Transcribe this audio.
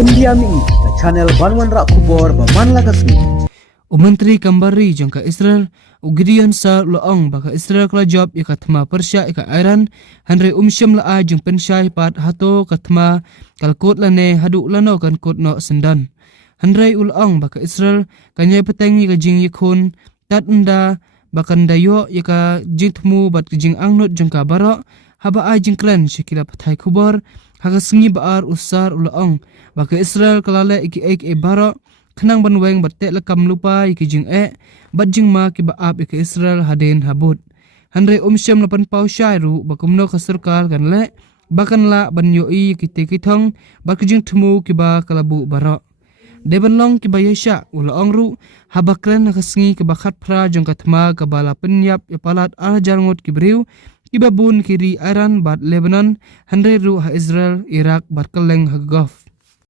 India mi the channel Banwan Rak Kubor Baman Lagasmi. Menteri Kambari jangka Israel Gideon sa loong baka Israel kala job ika thma Persia ika Iran hanre syam la a jeng pensyai pat hato kathma kalkot lane hadu lano kan kot no sendan hanre ulong baka Israel kanyai petengi ka jing yikhun tat enda bakan dayo ika jing thmu bat jing angnot jangka barok haba a jing klan shikila pathai khubor haga singi baar usar ulong baka Israel kalale iki ek e barok khnang banweng batte lakam lupa iki jing bat jing ma ki ba ap iki Israel haden habut hanre syam lapan pau shairu bakumno ka sarkal kan le bakan la ban yo i ki te ki thong ba ki jing thmu ki ba kalabu bara deban long ki ba yesha ula ongru habakran ka sngi ki ba khat phra jong ka thma ka bala penyap ya palat a jarngot ki briu ki ba bun kiri Iran bat Lebanon hanre ru ha Israel Iraq bat kaleng ha Gulf